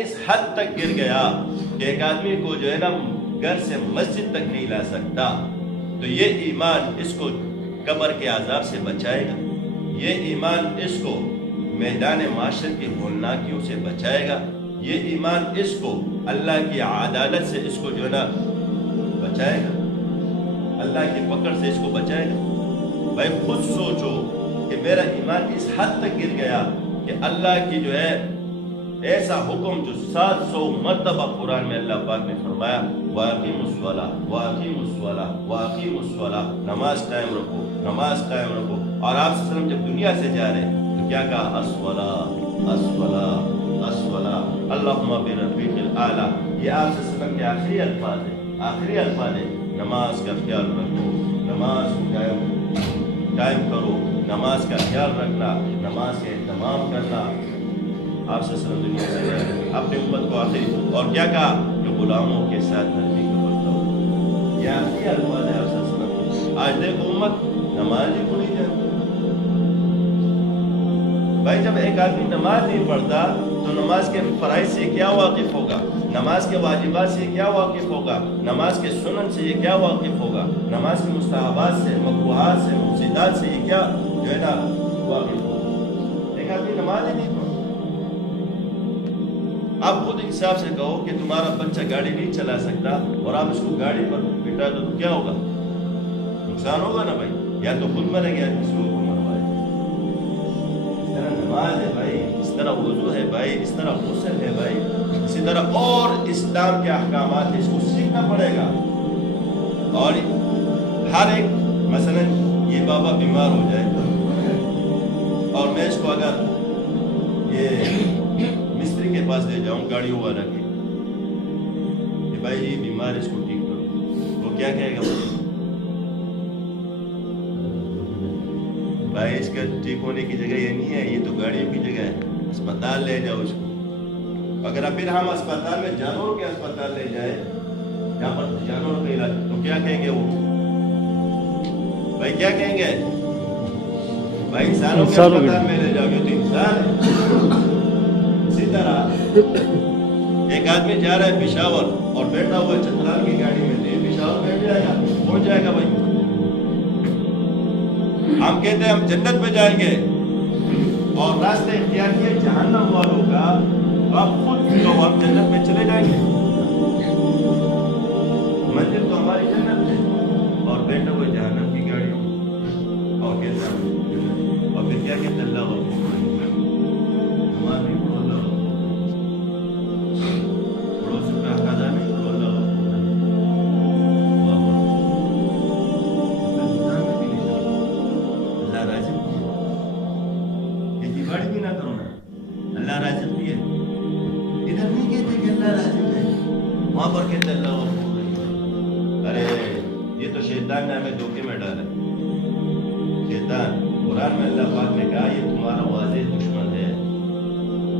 اس حد تک گر گیا کہ ایک آدمی کو جو ہے نا گھر سے مسجد تک نہیں لا سکتا، تو یہ ایمان اس کو قبر کے عذاب سے بچائے گا، یہ ایمان اس کو میدان معاشر کی ہولناکیوں سے بچائے گا، یہ ایمان اس کو اللہ کی عدالت سے اس کو جو ہے نا بچائے گا، اللہ کی پکڑ سے اس کو بچائے گا۔ بھائی خود سوچو کہ میرا ایمان اس حد تک گر گیا کہ اللہ کی جو ہے ایسا حکم جو 700 مرتبہ قرآن میں اللہ پاک نے فرمایا، وَأَقِيمُوا الصَّلَاةَ وَأَقِيمُوا الصَّلَاةَ وَأَقِيمُوا الصَّلَاةَ، نماز قائم رکھو، نماز قائم رکھو۔ اور آپ صلی اللہ علیہ وسلم جب دنیا سے جا رہے تو کیا کہا؟ الصلاة الصلاة الصلاة اللہم برفیق الاعلیٰ۔ یہ آپ صلی اللہ علیہ وسلم کے آخری الفاظ ہیں، آخری الفاظ ہیں۔ نماز کا خیال رکھو، نماز قائم کرو، نماز کا خیال رکھنا، نماز کا اہتمام کرنا۔ آپ صلی اللہ علیہ وسلم دنیا سے جا رہے ہیں، اپنی امت کو آخری اور کیا کہا کہ غلاموں کے ساتھ نرمی کا برتاؤ۔ یہ آخری الفاظ ہے آپ صلی اللہ علیہ وسلم۔ آج دیکھو امت نماز ہی بھولی جاتی۔ بھائی جب ایک آدمی نماز نہیں پڑھتا تو نماز کے فرائض سے کیا واقف ہوگا؟ نماز کے واجبات سے کیا واقف ہوگا؟ نماز کے سنن سے یہ کیا واقف ہوگا؟ نماز کے مستحبات سے، مکروہات سے، مفسدات سے یہ کیا جو ہے نا واقف ہوگا؟ ایک آدمی نماز ہی نہیں پڑھتا۔ آپ خود انصاف سے کہو کہ تمہارا بچہ گاڑی نہیں چلا سکتا اور آپ اس کو گاڑی پر بٹھا دو تو کیا ہوگا؟ نقصان ہوگا نا بھائی، یا تو خود مرے گا یا کسی کو مروائے گا۔ اس طرح نماز ہے بھائی، اس طرح وضو ہے بھائی، اس طرح غسل ہے بھائی، اسی طرح اور اسلام کے احکامات اس کو سیکھنا پڑے گا۔ اور ہر ایک مثلا یہ بابا بیمار ہو جائے اور میں اس کو اگر یہ مستری کے پاس لے جاؤں گاڑی والا کے کہ بھائی یہ بیمار اس کو ٹھیک کرو، وہ کیا کہے گا؟ بھائی اس کا ٹھیک ہونے کی جگہ یہ نہیں ہے، یہ تو گاڑیوں کی جگہ ہے، اسپتال لے جاؤ اس کو۔ اگر پھر ہم اسپتال میں جانوروں کے اسپتال لے جائیں جہاں پر جانوروں کا علاج، تو کیا کہیں گے وہ؟ بھائی کیا کہیں گے؟ بھائی انسانوں کے اسپتال میں لے جاؤ، یہ تو انسان ہے۔ اسی طرح ایک آدمی جا رہا ہے پشاور اور بیٹھا ہوا ہے چترال کی گاڑی میں، تو یہ پشاور بیٹھ جائے گا، پہنچ جائے گا بھائی۔ ہم کہتے ہیں ہم جنت میں جائیں گے اور راستے اختیار کیے جہنم والوں کا، تو آپ خود کہو ہم جنت میں چلے جائیں گے؟ منزل تو ہماری جنت ہے اور بیٹھے ہوئے جہنم کی گاڑیوں اور کہتے ہیں، اور پھر کیا کہتے اللہ ہمارے اللہ راضی بھی ہے، ادھر نہیں کہتے کہ اللہ راضی ہے، وہاں پر کہتے اللہ غفور رحیم۔ ارے یہ تو شیطان نے ہمیں دھوکے میں ڈالا۔ شیطان قرآن میں اللہ پاک نے کہا یہ تمہارا واضح دشمن ہے۔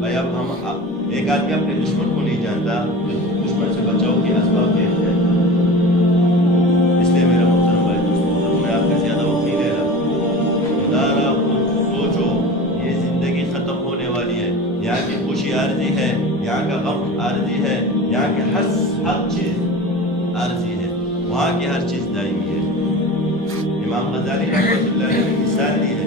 بھائی اب ہم ایک آدمی اپنے دشمن کو نہیں جانتا تو دشمن سے بچاؤ کے اسباب کیا ہے؟ اس لیے میرا محترم بھائی دوستوں، میں آپ کا زیادہ وقت نہیں لے رہا، خدا را سوچو یہ زندگی ختم ہونے والی ہے، یہاں کی خوشی عارضی ہے، یہاں کا غم عارضی ہے، یہاں کی ہر چیز عارضی ہے، وہاں کی ہر چیز دائمی ہے۔ امام غزالی رحمۃ اللہ علیہ نے مثال دی ہے